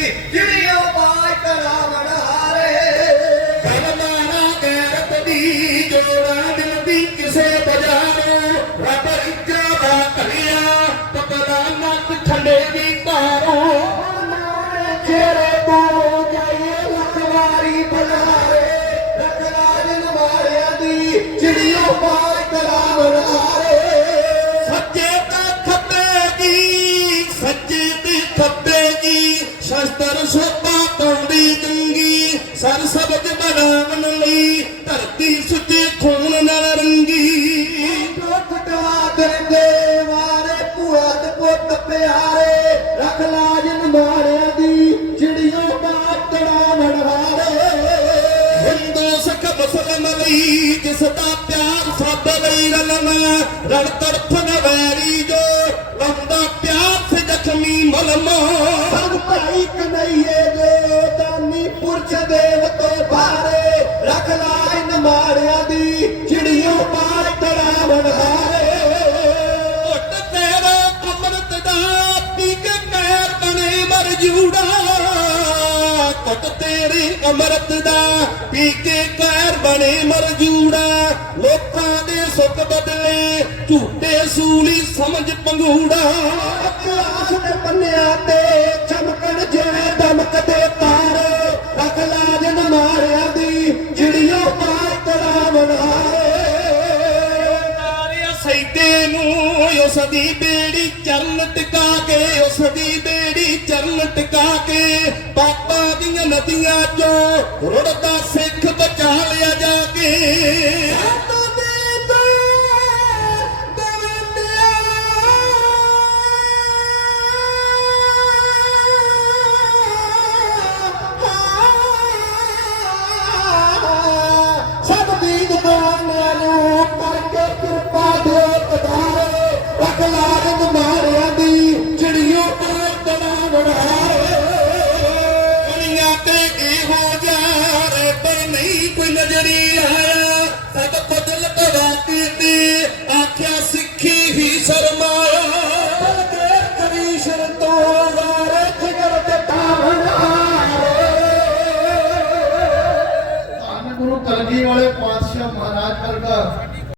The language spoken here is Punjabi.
ਦੀ ਜਿਹੜੀਆਂ ਬਾਜ ਕਰਾਵਣ ਹਾਰੇ ਕਲਮਾਰਾ ਗੈਰਤ ਦੀ ਜੋੜਾ ਦਿਲ ਦੀ ਕਿਸੇ ਬਜਾਰੋ ਰੱਬ ਇੱਜਾ ਦਾ ਕਰਿਆ ਪਤਲਾ ਨੱਕ ਠੰਡੇ ਦੀ ਧਾਰੋ ਚਿਹਰੇ ਤੋਂ ਜਾਈਏ ਲਖਵਾਰੀ ਬੁਲਾਰੇ ਰਖਲਾਜਨ ਵਾਲਿਆਂ ਦੀ ਜਿਹੜੀਆਂ ਬਾਜ ਸ਼ਸਤਰ ਸੋਪਾ ਪਾਉਂਦੀ ਜੰਗੀ। ਸਰ ਸਬਜ ਬਣਾਉਣ ਲਈ ਧਰਤੀ ਸੁੱਚੇ ਖੂਨ ਨਾਲ ਰੰਗੀ। ਟੋਟਵਾ ਕਰਦੇ ਵਾਰੇ ਭੂਆ ਤੇ ਪੁੱਤ ਪਿਆਰੇ ਰਖ ਲਾਜਨ ਮਾਰਿਆਂ ਦੀ ਜਿਹੜੀਆਂ ਬਾਤ ਕਰਾਵਣ ਹਾਰੇ ਹਿੰਦੂ ਸਿੱਖ ਮੁਸਲਮ ਲਈ ਜਿਸ ਦਾ ਪਿਆਰ ਸਭ ਲਈ ਰਲਣਾ ਰਲ ਤੜਫਨ ਵੈਰੀ ਜੋ ਲੰਦਾ ਪਿਆਰ ਸੇ ਜ਼ਖਮੀ ਮਲਮਾ। ਕਨਈਏ ਦੇ ਦਾਨੀ ਪੁਰਸ਼ ਦੇਵ ਤੋਂ ਬਾਰੇ ਰਖ ਲਾਜਨ ਮਾਰਿਆਂ ਦੀ ਜਿਹੜੀਆਂ ਬਾਤ ਕਰਾਵਣ ਹਾਰੇ। ਘੁੱਟ ਤੇਰੇ ਅੰਮ੍ਰਿਤ ਦਾ ਪੀ ਕੇ ਕਹਿਰ ਬਣੇ ਮਰ ਜੂੜਾ। ਘੁੱਟ ਤੇਰੇ ਅੰਮ੍ਰਿਤ ਦਾ ਪੀ ਕੇ ਕਹਿਰ ਬਣੇ ਮਰ ਜੂੜਾ। ਲੋਕਾਂ ਦੇ ਸੁੱਖ ਬਦਲੇ ਝੂਟੇ ਸੂਲੀ ਸਮਝ ਪੰਗੂੜਾ। ਇਤਿਹਾਸ ਦੇ ਪੰਨਿਆਂ ਤੇ ਸੈਦੇ ਨੂੰ ਉਸ ਦੀ ਬੇੜੀ ਚਰਨ ਟਿਕਾ ਕੇ, ਉਸ ਦੀ ਬੇੜੀ ਚਰਨ ਟਿਕਾ ਕੇ ਪਾਪਾਂ ਦੀਆਂ ਨਦੀਆਂ ਚੋਂ ਰੁੜਦਾ ਸਿੱਖ ਦੁਨੀਆ ਤੇ ਇਹੋ ਜਾਰੇ ਪਰ ਨਹੀਂ, ਕੋਈ ਨਜ਼ਰੀ ਆਇਆ। ਸਦ ਬਦਲ ਕਰਾ ਕੀਤੀ ਆਖਿਆ ਸਿੱਖੀ ਹੀ ਸਰਮਾਇਆ। ਤੇ ਕਵੀ ਸ਼ਰਨ ਤੋਂ ਵਾਰੇ ਖਿਗਰ ਤੇ ਤਾਵਨ ਆਰੇ ਗੁਰੂ ਕਲਗੀ ਵਾਲੇ ਪਾਤਸ਼ਾਹ ਮਹਾਰਾਜ ਵਰਗਾ